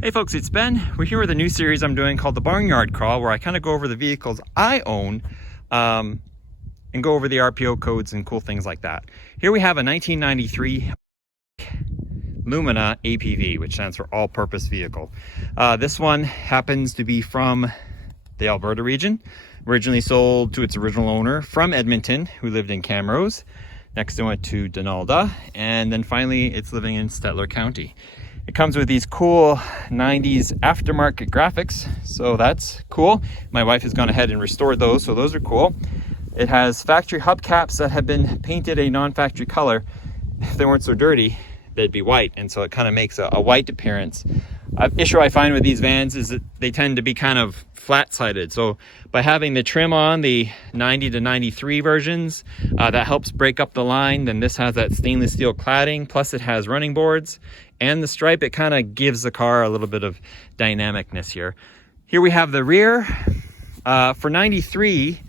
Hey folks, it's Ben. We're here with a new series I'm doing called the Barnyard Crawl, where I kind of go over the vehicles I own and go over the RPO codes and cool things like that. Here we have a 1993 Lumina APV, which stands for all-purpose vehicle. This one happens to be from the Alberta region, originally sold to its original owner from Edmonton, who lived in Camrose. Next it went to Donalda, and then finally it's living in Stettler County. It comes with these cool 90s aftermarket graphics, so that's cool. My wife has gone ahead and restored those, so those are cool. It has factory hubcaps that have been painted a non-factory color. If they weren't so dirty, they'd be white, and so it kind of makes a white appearance. Issue I find with these vans is that they tend to be kind of flat-sided, so by having the trim on the 90 to 93 versions, that helps break up the line. Then this has that stainless steel cladding, plus it has running boards and the stripe. It kind of gives the car a little bit of dynamicness here. Here we have the rear. For 93,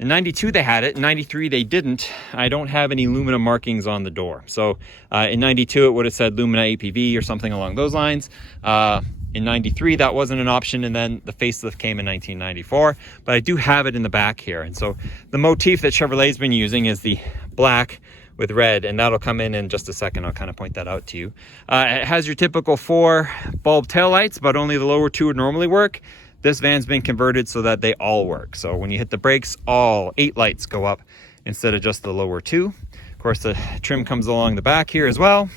in 92 they had it, in 93 they didn't. I don't have any Lumina markings on the door. So in 92 it would have said Lumina APV or something along those lines. In 93 that wasn't an option, and then the facelift came in 1994, but I do have it in the back here. And so the motif that Chevrolet's been using is the black with red, and that'll come in just a second. I'll kind of point that out to you. It has your typical 4 bulb taillights, but only the lower 2 would normally work. This van's been converted so that they all work. So when you hit the brakes, all 8 lights go up instead of just the lower 2. Of course, the trim comes along the back here as well.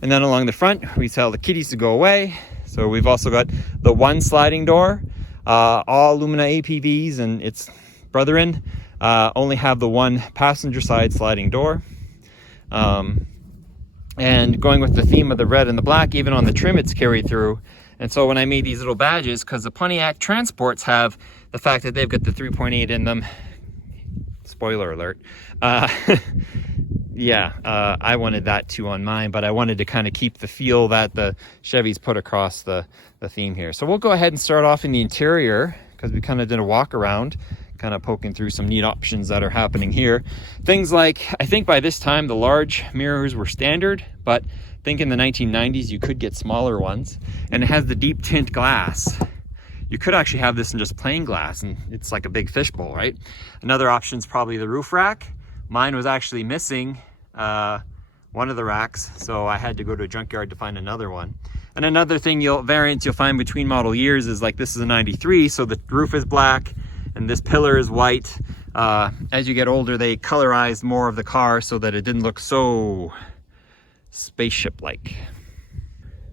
And then along the front, we tell the kiddies to go away. So we've also got the 1 sliding door. All Lumina APVs and its brethren only have the 1 passenger side sliding door. And going with the theme of the red and the black, even on the trim it's carried through. And so when I made these little badges, because the Pontiac Transports have the fact that they've got the 3.8 in them, spoiler alert, I wanted that too on mine, but I wanted to kind of keep the feel that the Chevys put across the theme here. So we'll go ahead and start off in the interior, because we kind of did a walk around, kind of poking through some neat options that are happening here. Things like, I think by this time the large mirrors were standard, but I think in the 1990s you could get smaller ones. And it has the deep tint glass. You could actually have this in just plain glass, and it's like a big fishbowl, right? Another option is probably the roof rack. Mine was actually missing one of the racks, so I had to go to a junkyard to find another one. And another thing variance you'll find between model years is, like, this is a 93, so the roof is black and this pillar is white. As you get older, they colorized more of the car so that it didn't look so spaceship-like.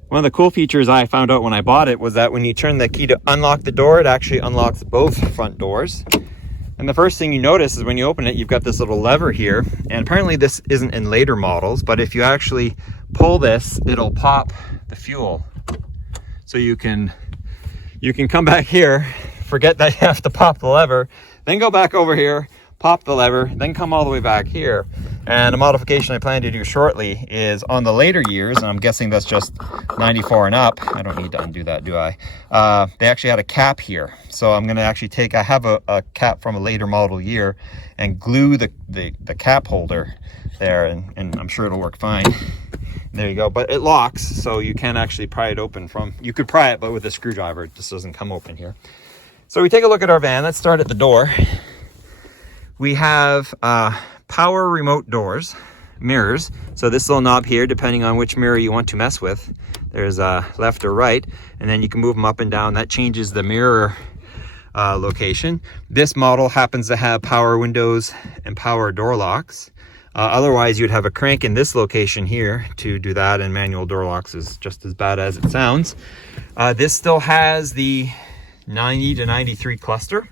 One of the cool features I found out when I bought it was that when you turn the key to unlock the door, it actually unlocks both front doors. And the first thing you notice is when you open it, you've got this little lever here. And apparently this isn't in later models, but if you actually pull this, it'll pop the fuel. So you can come back here, forget that you have to pop the lever, then go back over here, pop the lever, then come all the way back here. And a modification I plan to do shortly is on the later years, and I'm guessing that's just 94 and up. I don't need to undo that, do I? They actually had a cap here. So I'm gonna actually I have a cap from a later model year and glue the cap holder there, and I'm sure it'll work fine. There you go, but it locks, so you can actually pry it open you could pry it, but with a screwdriver, it just doesn't come open here. So we take a look at our van. Let's start at the door. We have power remote doors, mirrors. So this little knob here, depending on which mirror you want to mess with, there's left or right, and then you can move them up and down. That changes the mirror location. This model happens to have power windows and power door locks. Otherwise, you'd have a crank in this location here to do that, and manual door locks is just as bad as it sounds. This still has the 90 to 93 cluster.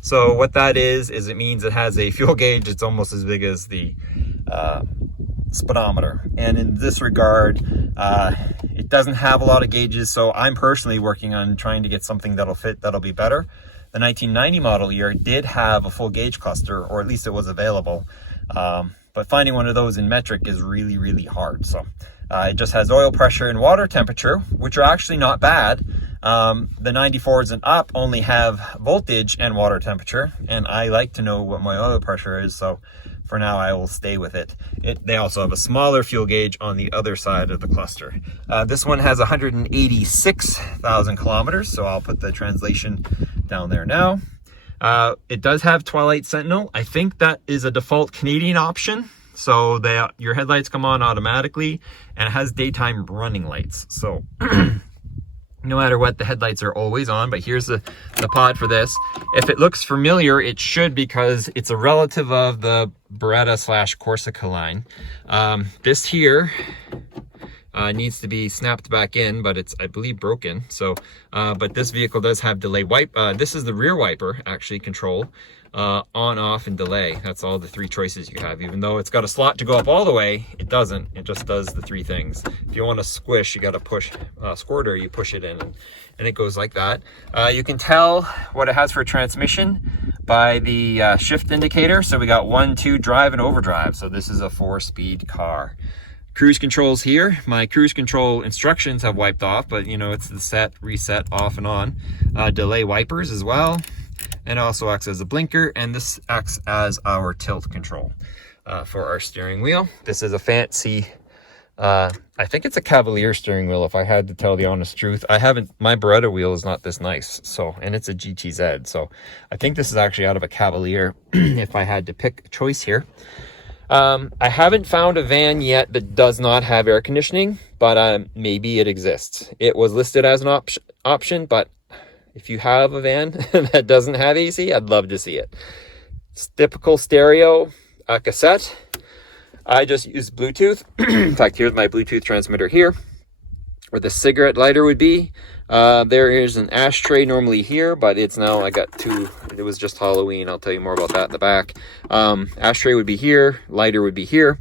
So what that is it means it has a fuel gauge. It's almost as big as the speedometer. And in this regard, it doesn't have a lot of gauges. So I'm personally working on trying to get something that'll be better. The 1990 model year did have a full gauge cluster, or at least it was available. But finding one of those in metric is really, really hard. So it just has oil pressure and water temperature, which are actually not bad. The 94s and up only have voltage and water temperature, and I like to know what my oil pressure is, so for now I will stay with it. They also have a smaller fuel gauge on the other side of the cluster. This one has 186,000 kilometers, so I'll put the translation down there now. It does have Twilight Sentinel. I think that is a default Canadian option. So your headlights come on automatically, and it has daytime running lights. So no matter what, the headlights are always on. But here's the pod for this. If it looks familiar, it should, because it's a relative of the Beretta / Corsica line. This here needs to be snapped back in, but it's, I believe, broken. So, but this vehicle does have delay wipe. This is the rear wiper, actually, control. On, off, and delay. That's all the 3 choices you have. Even though it's got a slot to go up all the way, it doesn't. It just does the 3 things. If you want to squish, you got to push squirter, you push it in, and it goes like that. You can tell what it has for a transmission by the shift indicator. So we got 1, 2, drive, and overdrive. So this is a 4-speed car. Cruise controls here. My cruise control instructions have wiped off, but you know, it's the set, reset, off and on. Delay wipers as well. And also acts as a blinker, and this acts as our tilt control for our steering wheel. This is a fancy, I think it's a Cavalier steering wheel, if I had to tell the honest truth. My Beretta wheel is not this nice, so, and it's a GTZ, so I think this is actually out of a Cavalier if I had to pick a choice here. I haven't found a van yet that does not have air conditioning, but maybe it exists. It was listed as an option, but if you have a van that doesn't have AC, I'd love to see it. It's typical stereo, cassette. I just use Bluetooth. In fact, here's my Bluetooth transmitter here, where the cigarette lighter would be. There is an ashtray normally here, but it's now, I got 2. It was just Halloween. I'll tell you more about that in the back. Ashtray would be here. Lighter would be here.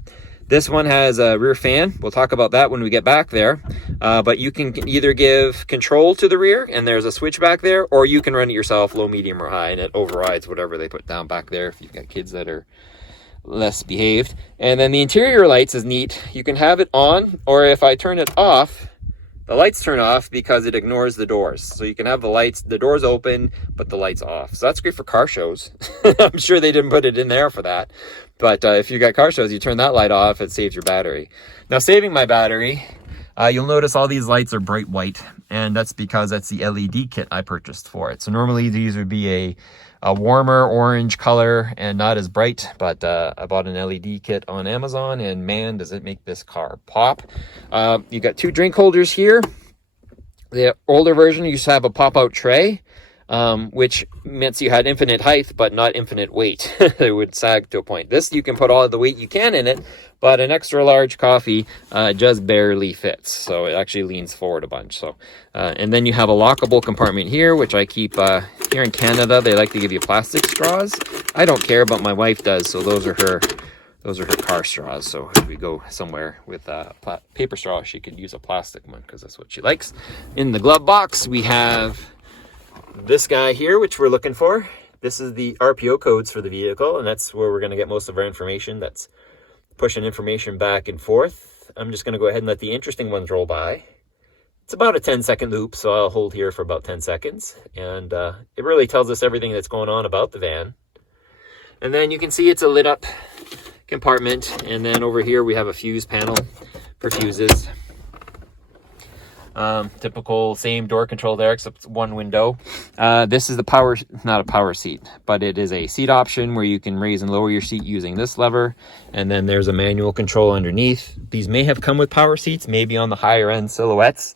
This one has a rear fan. We'll talk about that when we get back there. But you can either give control to the rear, and there's a switch back there, or you can run it yourself, low, medium, or high, and it overrides whatever they put down back there if you've got kids that are less behaved. And then the interior lights is neat. You can have it on, or if I turn it off, the lights turn off because it ignores the doors. So you can have the lights, the doors open, but the lights off. So that's great for car shows. I'm sure they didn't put it in there for that. But if you got car shows, you turn that light off, it saves your battery. Now, saving my battery, you'll notice all these lights are bright white, and that's because that's the LED kit I purchased for it. So normally these would be a warmer orange color and not as bright, but I bought an LED kit on Amazon, and man, does it make this car pop. You got 2 drink holders here. The older version used to have a pop-out tray, which meant you had infinite height, but not infinite weight. It would sag to a point. This, you can put all of the weight you can in it, but an extra large coffee just barely fits. So it actually leans forward a bunch. So, and then you have a lockable compartment here, which I keep, here in Canada, they like to give you plastic straws. I don't care, but my wife does. So those are her car straws. So if we go somewhere with a paper straw, she could use a plastic one because that's what she likes. In the glove box, we have this guy here, which we're looking for. This is the RPO codes for the vehicle, and that's where we're going to get most of our information. That's pushing information back and forth. I'm just going to go ahead and let the interesting ones roll by. It's about a 10-second loop, so I'll hold here for about 10 seconds. And it really tells us everything that's going on about the van. And then you can see it's a lit up compartment. And then over here we have a fuse panel for fuses. Typical same door control there, except it's one window. This is the power, not a power seat, but it is a seat option where you can raise and lower your seat using this lever. And then there's a manual control underneath. These may have come with power seats, maybe on the higher end Silhouettes.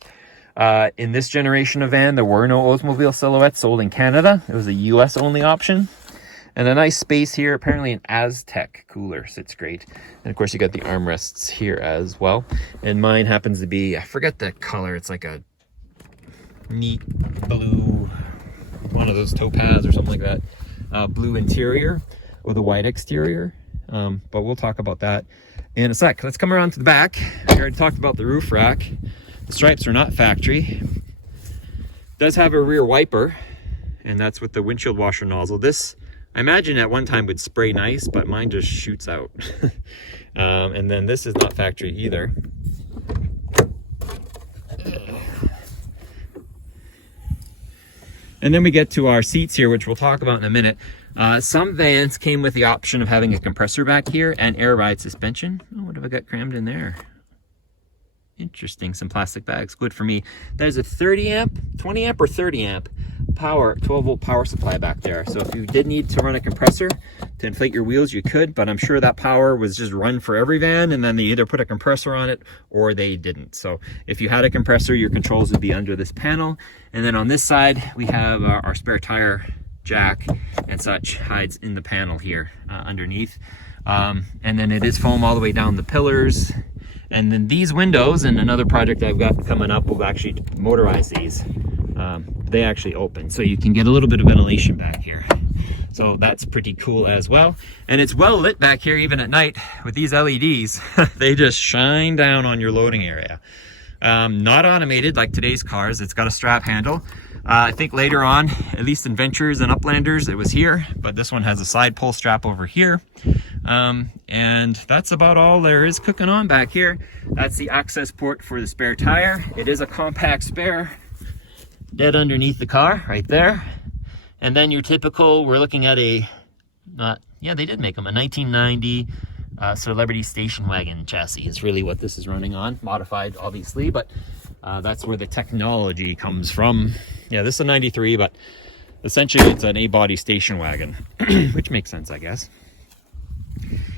In this generation of van, there were no Oldsmobile Silhouettes sold in Canada. It was a US only option. And a nice space here, apparently an Aztec cooler sits great. And of course you got the armrests here as well. And mine happens to be, I forget the color, it's like a neat blue, one of those topaz or something like that. Blue interior with a white exterior. But we'll talk about that in a sec. Let's come around to the back. I already talked about the roof rack. The stripes are not factory. It does have a rear wiper, and that's with the windshield washer nozzle. This, I imagine at one time would spray nice, but mine just shoots out. And then this is not factory either. And then we get to our seats here, which we'll talk about in a minute. Some vans came with the option of having a compressor back here and air ride suspension. Oh, what have I got crammed in there? Interesting, some plastic bags, good for me. There's a 30 amp, 20 amp or 30 amp power, 12 volt power supply back there. So if you did need to run a compressor to inflate your wheels, you could, but I'm sure that power was just run for every van, and then they either put a compressor on it or they didn't. So if you had a compressor, your controls would be under this panel. And then on this side, we have our spare tire jack and such hides in the panel here underneath. And then it is foam all the way down the pillars. And then these windows, and another project I've got coming up, will actually motorize these. They actually open, so you can get a little bit of ventilation back here. So that's pretty cool as well. And it's well lit back here even at night with these LEDs. They just shine down on your loading area. Not automated like today's cars. It's got a strap handle. I think later on, at least in Ventures and Uplanders, it was here, but this one has a side pull strap over here. And that's about all there is cooking on back here. That's the access port for the spare tire. It is a compact spare, dead underneath the car right there. And then your typical, we're looking at a, yeah, they did make them, a 1990 Celebrity station wagon chassis is really what this is running on. Modified, obviously, but that's where the technology comes from. Yeah, this is a 93, but essentially it's an A-body station wagon, which makes sense, I guess.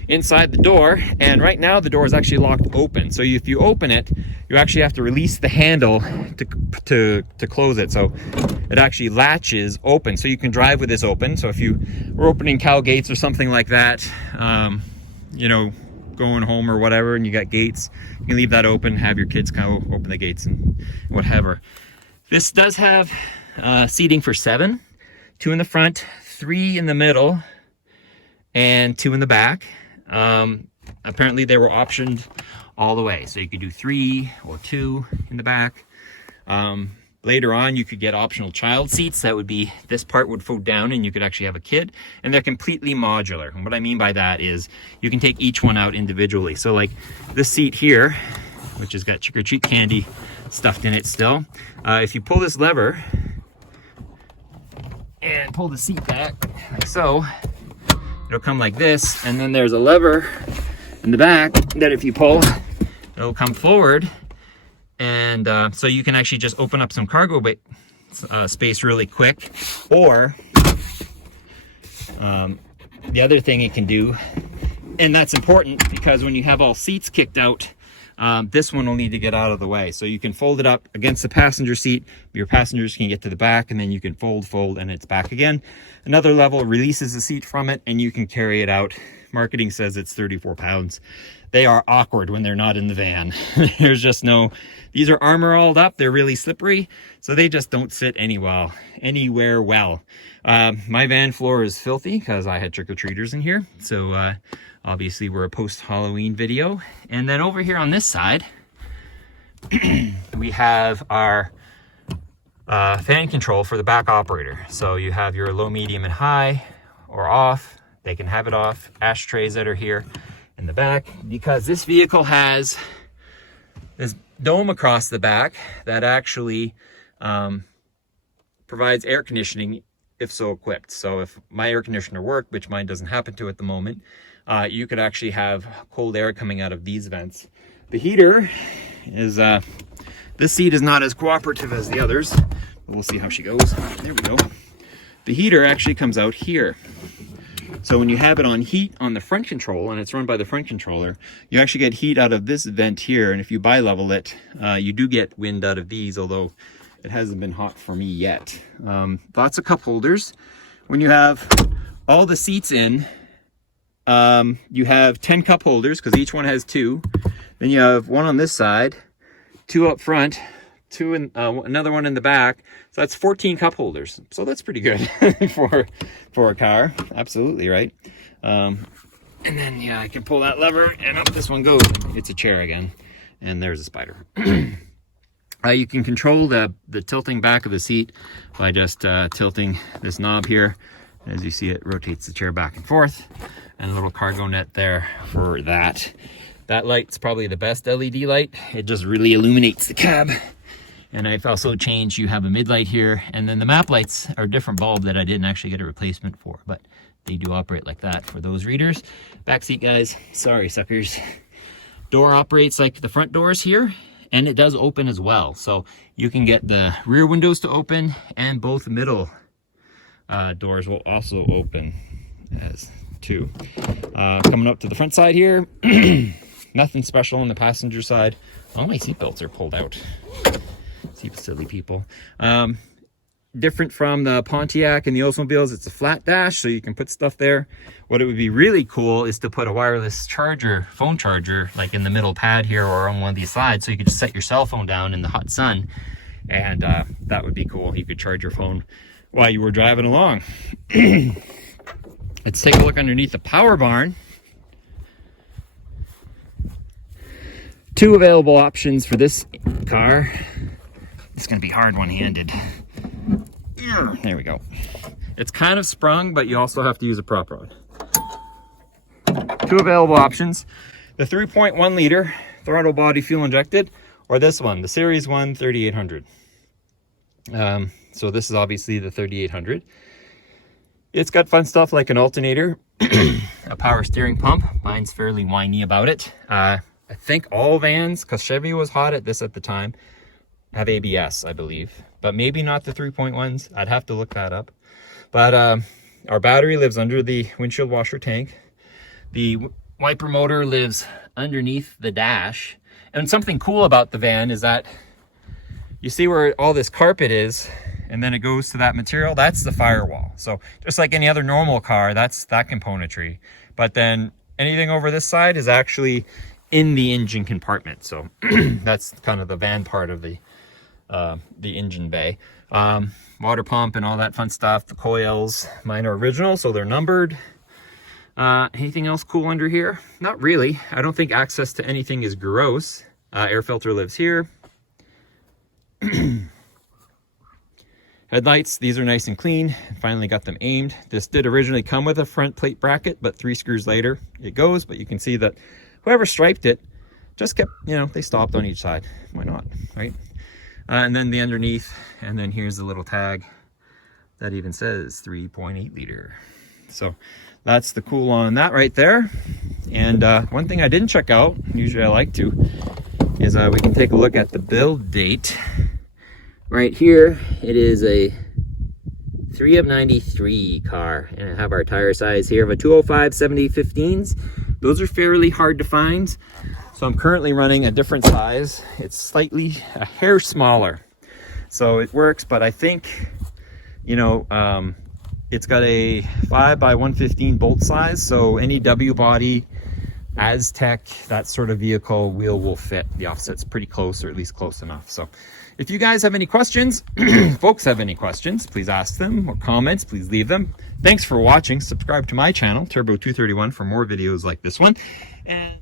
Inside the door, and right now the door is actually locked open. So if you open it, you actually have to release the handle to close it. So it actually latches open, so you can drive with this open. So if you were opening cow gates or something like that, you know, going home or whatever, and you got gates, you can leave that open, have your kids kind of open the gates and whatever. This does have seating for 7, 2 in the front, 3 in the middle, and 2 in the back. Apparently they were optioned all the way, so you could do 3 or 2 in the back. Later on, you could get optional child seats. That would be, this part would fold down and you could actually have a kid, and they're completely modular. And what I mean by that is you can take each one out individually. So like this seat here, which has got trick or treat candy stuffed in it still, if you pull this lever and pull the seat back like so, it'll come like this, and then there's a lever in the back that if you pull, it'll come forward. And so you can actually just open up some cargo space really quick. Or the other thing it can do, and that's important because when you have all seats kicked out, this one will need to get out of the way. So you can fold it up against the passenger seat. Your passengers can get to the back, and then you can fold, and it's back again. Another level releases the seat from it, and you can carry it out. Marketing says it's 34 pounds. They are awkward when they're not in the van. There's just no, these are armor-alled up. They're really slippery, so they just don't sit anywhere well. My van floor is filthy because I had trick-or-treaters in here. So obviously we're a post-Halloween video. And then over here on this side, we have our fan control for the back operator. So you have your low, medium, and high, or off. They can have it off. Ashtrays that are here in the back, because this vehicle has this dome across the back that actually provides air conditioning if so equipped. So if my air conditioner worked, which mine doesn't happen to at the moment, you could actually have cold air coming out of these vents. The heater is, this seat is not as cooperative as the others. We'll see how she goes. There we go. The heater actually comes out here. So when you have it on heat on the front control, and it's run by the front controller, you actually get heat out of this vent here. And if you bi-level it, you do get wind out of these, although it hasn't been hot for me yet. Lots of cup holders. When you have all the seats in, you have 10 cup holders because each one has 2. Then you have 1 on this side, 2 up front, 2 in, another one in the back. So that's 14 cup holders. So that's pretty good for a car. Absolutely, right? And then, yeah, I can pull that lever and up this one goes. It's a chair again. And there's a spider. You can control the tilting back of the seat by just tilting this knob here. As you see, it rotates the chair back and forth. And a little cargo net there for that. That light's probably the best LED light. It just really illuminates the cab. And I've also changed, you have a mid light here, and then the map lights are a different bulb that I didn't actually get a replacement for, but they do operate like that for those readers. Back seat, guys, sorry suckers. Door operates like the front doors here, and it does open as well. So you can get the rear windows to open, and both middle doors will also open as two. Coming up to the front side here, nothing special on the passenger side. All my seatbelts are pulled out. Silly people. Different from the Pontiac and the Oldsmobiles, it's a flat dash, so you can put stuff there. What it would be really cool is to put a wireless charger, phone charger, like in the middle pad here or on one of these sides, so you could just set your cell phone down in the hot sun, and that would be cool. You could charge your phone while you were driving along. Let's take a look underneath the power barn. Two available options for this car. It's going to be hard one-handed. There we go. It's kind of sprung, but you also have to use a prop rod. Two available options. The 3.1 liter throttle body fuel injected, or this one, the Series 1 3800. So this is obviously the 3800. It's got fun stuff like an alternator, a power steering pump. Mine's fairly whiny about it. I think all vans, because Chevy was hot at this at the time, have ABS, I believe, but maybe not the 3.1s. I'd have to look that up. But our battery lives under the windshield washer tank. The wiper motor lives underneath the dash. And something cool about the van is that you see where all this carpet is, and then it goes to that material. That's the firewall. So just like any other normal car, that's that componentry. But then anything over this side is actually in the engine compartment. So that's kind of the van part of the engine bay. Water pump and all that fun stuff. The coils, mine are original, so they're numbered. Anything else cool under here? Not really. I don't think access to anything is gross. Air filter lives here. Headlights, these are nice and clean. Finally got them aimed. This did originally come with a front plate bracket, but 3 screws later it goes. But you can see that whoever striped it just kept, you know, they stopped on each side. Why not, right? And then the underneath, and then here's the little tag that even says 3.8 liter. So that's the cool on that right there. And one thing I didn't check out, usually I like to, is we can take a look at the build date. Right here, it is a 3 of 93 car, and I have our tire size here of a 205/70/15s. Those are fairly hard to find. So I'm currently running a different size. It's slightly a hair smaller. So it works, but I think, you know, it's got a 5x115 bolt size. So any W body, Aztec, that sort of vehicle wheel will fit. The offset's pretty close, or at least close enough. So if you guys have any questions, folks have any questions, please ask them, or comments, please leave them. Thanks for watching. Subscribe to my channel, Turbo231, for more videos like this one. And